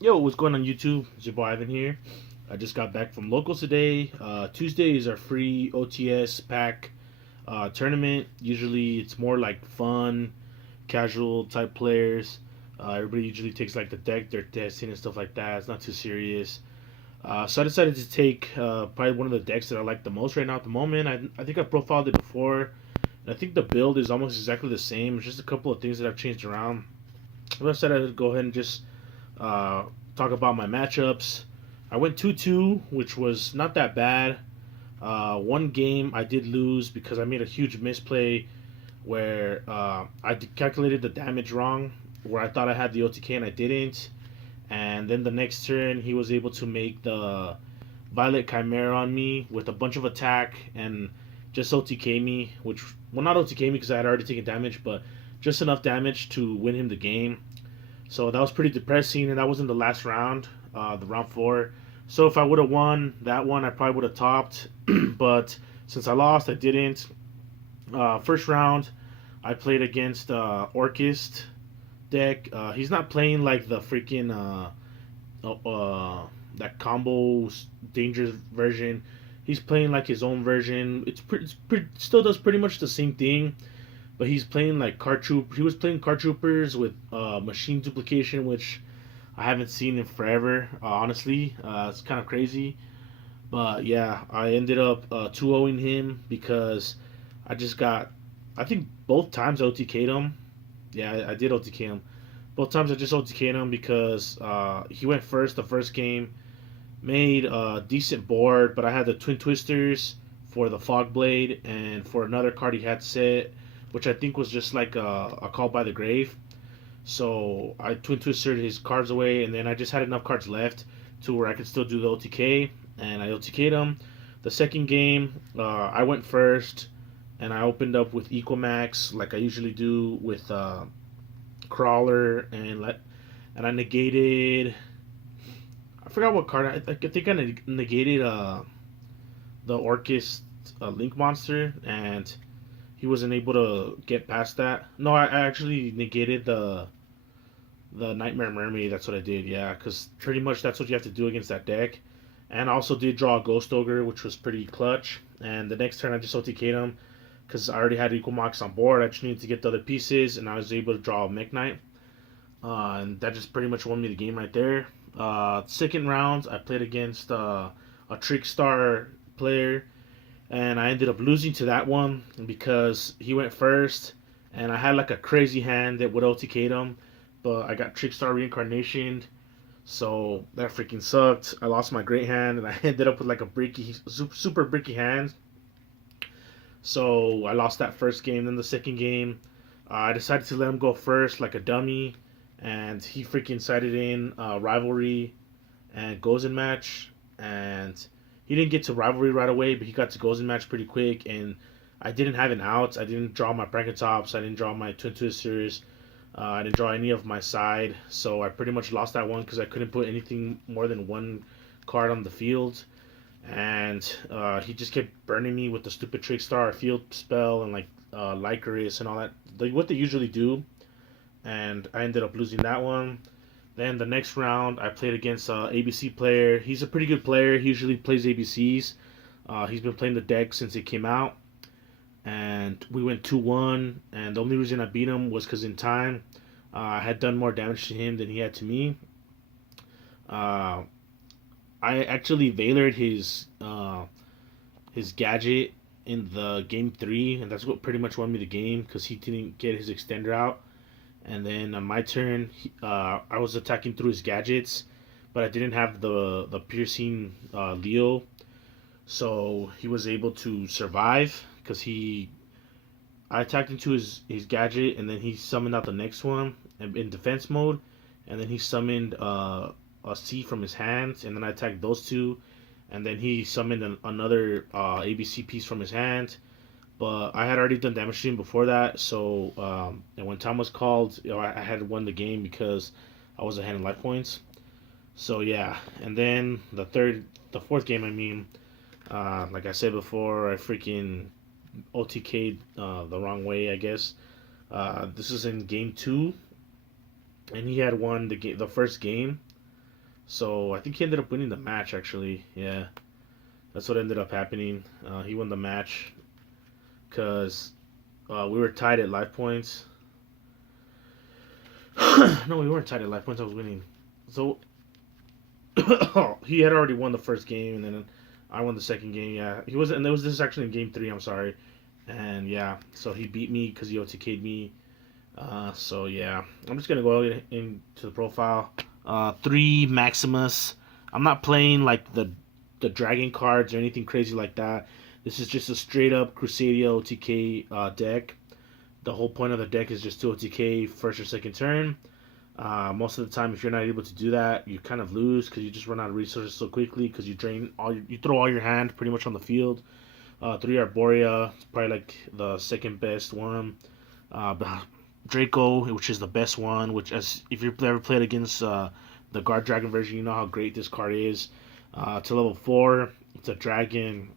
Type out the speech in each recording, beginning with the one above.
Yo, what's going on YouTube? It's your boy Ivan here. I just got back from locals today. Tuesday is our free OTS pack tournament. Usually it's more like fun, casual type players. Everybody usually takes like the deck they're testing and stuff like that. It's not too serious. So I decided to take probably one of the decks that I like the most right now at the moment. I think I profiled it before. And I think the build is almost exactly the same. It's just a couple of things that I've changed around. I decided to go ahead and just uh, talk about my matchups. I went 2-2, which was not that bad. One game I did lose because I made a huge misplay where I calculated the damage wrong, where I thought I had the OTK and I didn't. And then the next turn, he was able to make the Violet Chimera on me with a bunch of attack and just OTK me, which, well, not OTK me because I had already taken damage, but just enough damage to win him the game. So that was pretty depressing, and that was in the last round, the round four. So if I would have won that one, I probably would have topped. But since I lost, I didn't. First round, I played against Orchist deck. He's not playing like the freaking that combo dangerous version. He's playing like his own version. Still does pretty much the same thing, but he's playing like card troop. He was playing card troopers with machine duplication, which I haven't seen in forever. Honestly, it's kind of crazy. But yeah, I ended up 2-0ing him because I just got. I think both times I OTK'd him. Yeah, I did OTK him. Both times I just OTK'd him because he went first the first game, made a decent board, but I had the Twin Twisters for the Fog Blade and for another card he had set, which I think was just like a Call by the Grave. So I Twin Twisted his cards away, and then I just had enough cards left to where I could still do the OTK, and I OTK'd him. The second game, I went first, and I opened up with Equamax like I usually do with Crawler, and I negated. I forgot what card. I think I negated the Orcust Link Monster, and he wasn't able to get past that. No, I actually negated the Nightmare Mermaid. That's what I did. Yeah, because pretty much that's what you have to do against that deck. And I also did draw a Ghost Ogre, which was pretty clutch. And the next turn I just OTK'd him because I already had Equal Mox on board. I just needed to get the other pieces, and I was able to draw a Mech Knight. And that just pretty much won me the game right there. Second round, I played against a Trickstar player, and I ended up losing to that one because he went first, and I had like a crazy hand that would OTK him, but I got Trickstar Reincarnation, so that freaking sucked. I lost my great hand, and I ended up with like a bricky, super bricky hand. So I lost that first game. Then the second game, I decided to let him go first like a dummy, and he freaking sided in rivalry and goes in match, and he didn't get to rivalry right away, but he got to goes in match pretty quick, and I didn't have an out. I didn't draw my bracket tops. I didn't draw my twin twisters. I didn't draw any of my side, so I pretty much lost that one because I couldn't put anything more than one card on the field, and he just kept burning me with the stupid trick star field spell and like Lycoris and all that. What they usually do, and I ended up losing that one. Then the next round, I played against a ABC player. He's a pretty good player. He usually plays ABCs. He's been playing the deck since it came out, and we went 2-1. And the only reason I beat him was because in time, I had done more damage to him than he had to me. Uh, I actually valored his gadget in the game three, and that's what pretty much won me the game because he didn't get his extender out. And then on my turn, I was attacking through his gadgets, but I didn't have the piercing Leo, so he was able to survive because he I attacked into his gadget, and then he summoned out the next one in defense mode, and then he summoned a C from his hands, and then I attacked those two, and then he summoned another ABC piece from his hand, but I had already done damage to him before that. So and when time was called, I had won the game because I was ahead in life points. So yeah, and then the fourth game, I mean, like I said before, I freaking OTK'd the wrong way, I guess. This is in game two, and he had won the first game, So I think he ended up winning the match. Actually, yeah, that's what ended up happening. He won the match because we were tied at life points. No, we weren't tied at life points. I was winning. So he had already won the first game, and then I won the second game. Yeah, he was, and this is actually in game three. I'm sorry, and yeah, so he beat me because he OTK'd me. So yeah, I'm just gonna go into the profile. Three Maximus. I'm not playing like the dragon cards or anything crazy like that. This is just a straight up Crusadia OTK deck. The whole point of the deck is just to OTK first or second turn. Most of the time, if you're not able to do that, you kind of lose because you just run out of resources so quickly because you drain you throw all your hand pretty much on the field. Three Arborea, probably like the second best one. Uh, Draco, which is the best one. Which, as if you've ever played against the Guard Dragon version, you know how great this card is. To level 4, it's a dragon.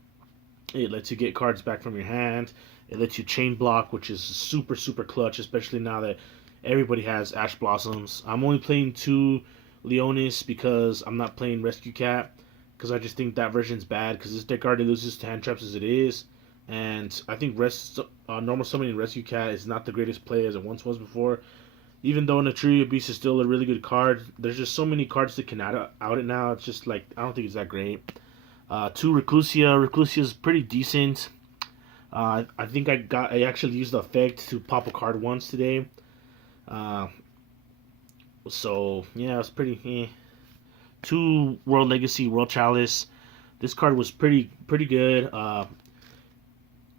It lets you get cards back from your hand. It lets you chain block, which is super super clutch, especially now that everybody has Ash Blossoms. I'm only playing 2 Leonis because I'm not playing Rescue Cat because I just think that version's bad because this deck already loses to hand traps as it is, and I think normal summoning Rescue Cat is not the greatest play as it once was before. Even though Natria Beast is still a really good card, there's just so many cards that can out it now. It's just like I don't think it's that great. 2 Reclusia. Reclusia is pretty decent. I think I actually used the effect to pop a card once today. Uh, so yeah, it's pretty. 2 World Legacy, World Chalice. This card was pretty good.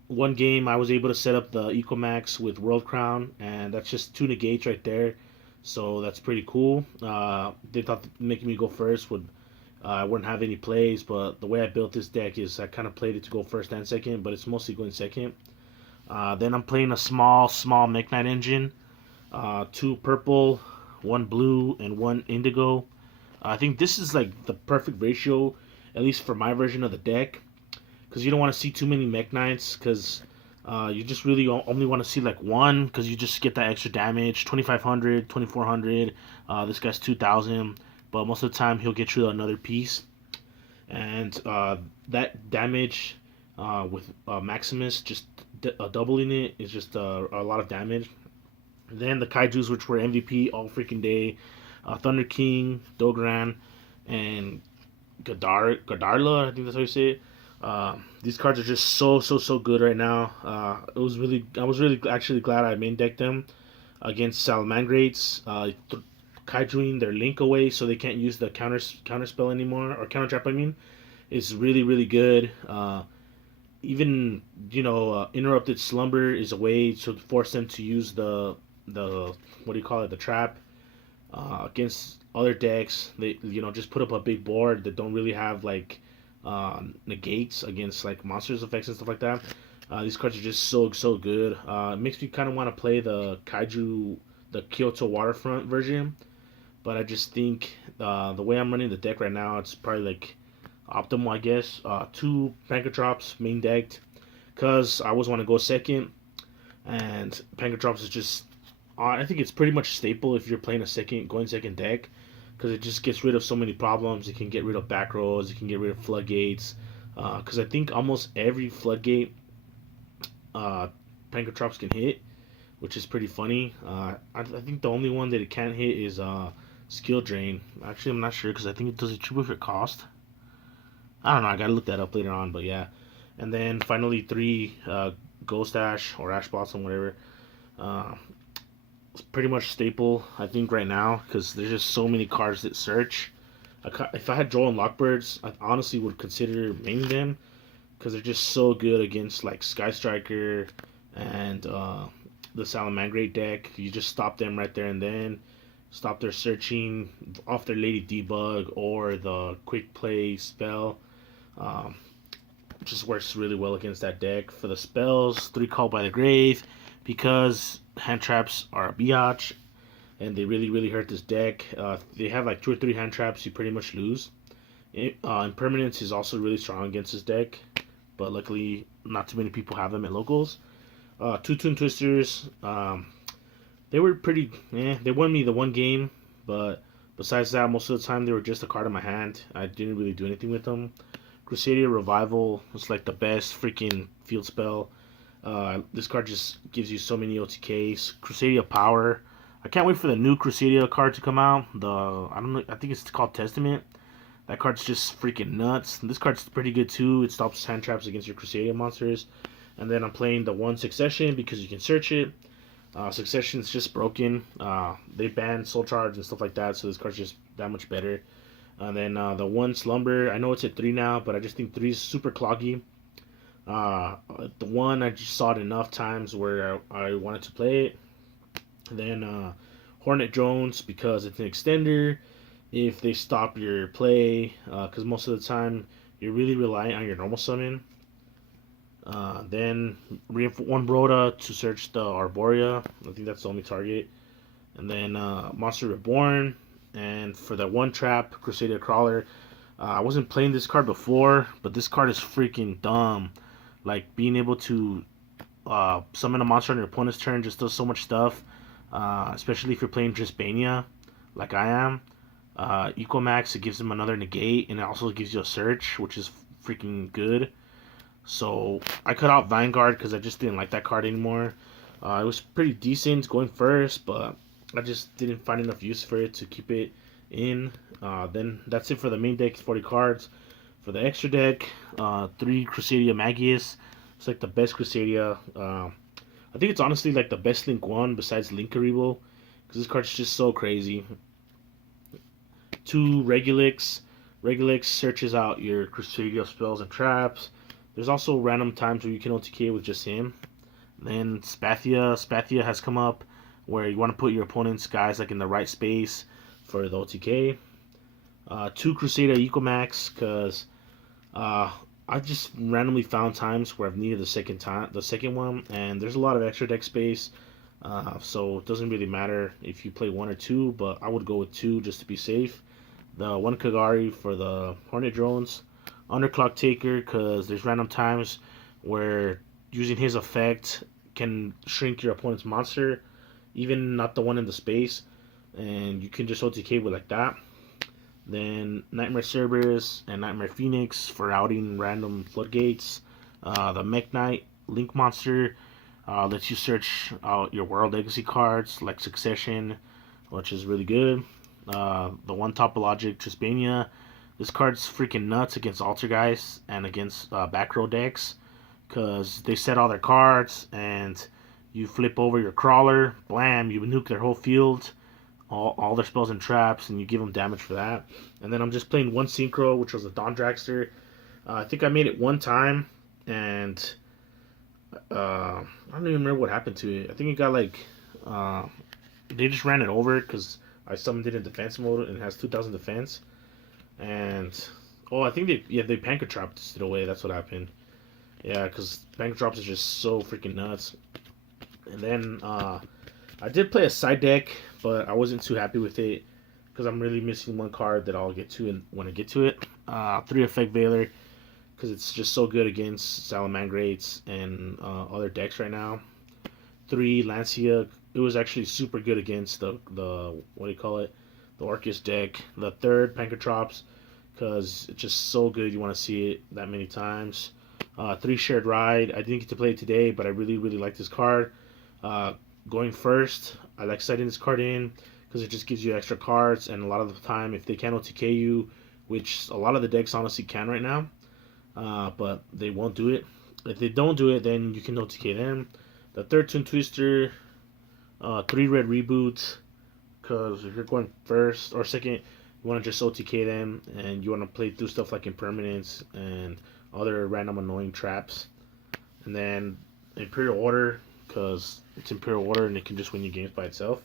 One game I was able to set up the Ecomax with World Crown, and that's just 2 negates right there. So that's pretty cool. They thought making me go first would I wouldn't have any plays, but the way I built this deck is I kind of played it to go first and second, but it's mostly going second. Then I'm playing a small Mech Knight engine. 2 purple, 1 blue, and 1 indigo. I think this is like the perfect ratio, at least for my version of the deck, because you don't want to see too many Mech Knights, because you just really only want to see like one, because you just get that extra damage, 2500, 2400. This guy's 2000, but most of the time he'll get you another piece, and that damage with Maximus, just doubling it is just a lot of damage. Then the Kaijus, which were MVP all freaking day, Thunder King, Dogran, and Godarla. I think that's how you say it. These cards are just so good right now. I was really actually glad I main decked them against Salamangrates. Kaijuing their link away so they can't use the counter spell anymore, or counter trap. I mean, is really good. Even interrupted slumber is a way to force them to use the what do you call it, the trap against other decks. They just put up a big board that don't really have like negates against like monsters effects and stuff like that. These cards are just so good. It makes me kind of want to play the Kaiju, the Kyoto Waterfront version, but I just think the way I'm running the deck right now, it's probably like optimal, I guess. 2 Pankratrops main decked because I always want to go second, and Pankratrops is just I think it's pretty much staple if you're playing a going second deck, because it just gets rid of so many problems. It can get rid of back rows. It can get rid of floodgates. Because I think almost every floodgate Pankratrops can hit, which is pretty funny. I think the only one that it can't hit is Skill Drain. Actually, I'm not sure because I think it does it cheap with your cost. I don't know. I gotta look that up later on, but yeah. And then finally 3 Ghost Ash or Ash Blossom, whatever. Uh, it's pretty much staple, I think, right now because there's just so many cards that search. If I had Joel and Lockbirds, I honestly would consider maining them because they're just so good against like Sky Striker and the Salamangrate deck. You just stop them right there and then. Stop their searching off their Lady Debug or the Quick Play spell. Um, just works really well against that deck. For the spells, 3 Call by the Grave, because hand traps are a biatch and they really hurt this deck. They have like 2 or 3 hand traps, you pretty much lose. Impermanence is also really strong against this deck, but luckily not too many people have them at locals. 2 Toon Twisters, they were pretty. They won me the one game, but Besides that, most of the time they were just a card in my hand. I didn't really do anything with them. Crusadia Revival was like the best freaking field spell. This card just gives you so many OTKs. Crusadia Power. I can't wait for the new Crusadia card to come out. I don't know. I think it's called Testament. That card's just freaking nuts. And this card's pretty good too. It stops hand traps against your Crusadia monsters. And then I'm playing the one Succession because you can search it. Succession's just broken. They banned Soul Charge and stuff like that, so this card's just that much better. And then the one Slumber, I know it's at 3 now, but I just think 3 is super cloggy. The one, I just saw it enough times where I wanted to play it. And then Hornet Drones, because it's an extender. If they stop your play, because most of the time you're really reliant on your normal summon. Then one Rhoda to search the Arborea. I think that's the only target. And then Monster Reborn. And for that one trap, Crusadia Crawler. I wasn't playing this card before, but this card is freaking dumb. Like, being able to summon a monster on your opponent's turn just does so much stuff. Especially if you're playing Drispania, like I am. Ecomax, it gives them another negate, and it also gives you a search, which is freaking good. So I cut out Vanguard because I just didn't like that card anymore. It was pretty decent going first, but I just didn't find enough use for it to keep it in. Then that's it for the main deck, 40 cards. For the extra deck, 3 Crusadia Magius. It's like the best Crusadia. I think it's honestly like the best Link 1 besides Link Karibo, because this card's just so crazy. 2 Regulix. Regulix searches out your Crusadia spells and traps. There's also random times where you can OTK with just him. Then Spathia. Spathia has come up where you want to put your opponent's guys like in the right space for the OTK. 2 Crusadia Ecomax, because I just randomly found times where I've needed the second one, and there's a lot of extra deck space. So it doesn't really matter if you play 1 or 2, but I would go with 2 just to be safe. The 1 Kagari for the Hornet Drones. Underclock Taker, because there's random times where using his effect can shrink your opponent's monster, even not the one in the space, and you can just OTK with like that. Then Nightmare Cerberus and Nightmare Phoenix for outing random floodgates. The Mech Knight Link monster lets you search out your World Legacy cards like Succession, which is really good. The one Topologic Trispania. This card's freaking nuts against Altergeist and against back row decks, because they set all their cards and you flip over your crawler, blam, you nuke their whole field, all their spells and traps, and you give them damage for that. And then I'm just playing 1 Synchro, which was a Dawn Dragster. I think I made it 1 time, and I don't even remember what happened to it. I think it got like, they just ran it over because I summoned it in defense mode and it has 2000 defense. And I think they Panker Trapped it away. That's what happened. Yeah, because Panker Drops is just so freaking nuts. And then I did play a side deck, but I wasn't too happy with it because I'm really missing 1 card that I'll get to when I get to it. 3 Effect Veiler, because it's just so good against Salamangrates and other decks right now. 3 Lancia. It was actually super good against the what do you call it? The Orcus deck. The 3rd Pankertrops, because it's just so good. You want to see it that many times. 3 Shared Ride. I didn't get to play it today, but I really like this card. Going first, I like setting this card in because it just gives you extra cards, and a lot of the time, if they can OTK you, which a lot of the decks honestly can right now, but they won't do it. If they don't do it, then you can OTK them. The 3rd Twin Twister. 3 Red Reboots, because if you're going first or second, you want to just OTK them, and you want to play through stuff like Impermanence and other random annoying traps. And then Imperial Order, because it's Imperial Order and it can just win you games by itself.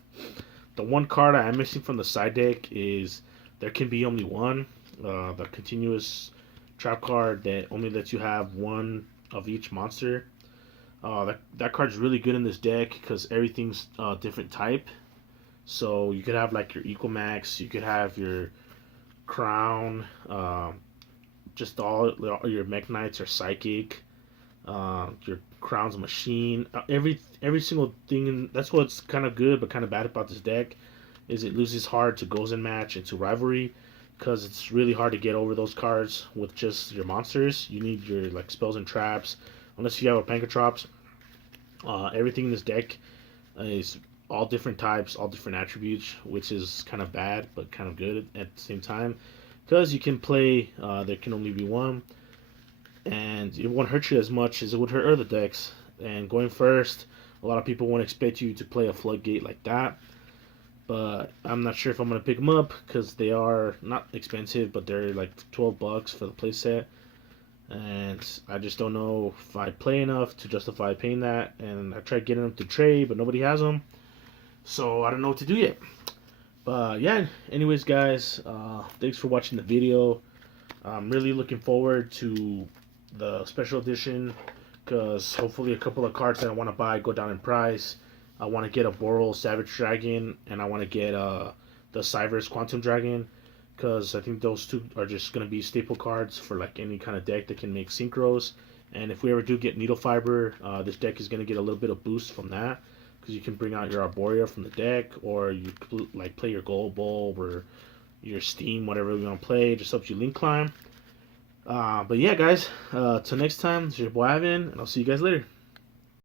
The 1 card I am missing from the side deck is There Can Be Only One, the continuous trap card that only lets you have 1 of each monster. That card's really good in this deck because everything's different type. So you could have like your Ecomax, you could have your Crown, just all your Mech Knights are Psychic, your Crown's a Machine. Every single thing, that's what's kind of good but kind of bad about this deck, is it loses hard to Goes and Match and to Rivalry, because it's really hard to get over those cards with just your monsters. You need your like spells and traps, unless you have a Pancatrops. Everything in this deck is all different types, all different attributes, which is kind of bad but kind of good at the same time, because you can play. There can only be one, and it won't hurt you as much as it would hurt other decks. And going first, a lot of people won't expect you to play a Floodgate like that. But I'm not sure if I'm gonna pick them up because they are not expensive, but they're like $12 for the playset, and I just don't know if I play enough to justify paying that. And I tried getting them to trade, but nobody has them, so I don't know what to do yet. But yeah, anyways, guys, thanks for watching the video. I'm really looking forward to the special edition because hopefully a couple of cards that I want to buy go down in price. I want to get a Boral Savage Dragon, and I want to get the Cybers Quantum Dragon, because I think those two are just going to be staple cards for like any kind of deck that can make synchros. And if we ever do get Needle Fiber, this deck is going to get a little bit of boost from that, because you can bring out your Arborea from the deck, or you like play your Gold Bulb or your Steam, whatever you want to play. It just helps you link climb. But yeah, guys, till next time, this is your boy Ivan, and I'll see you guys later.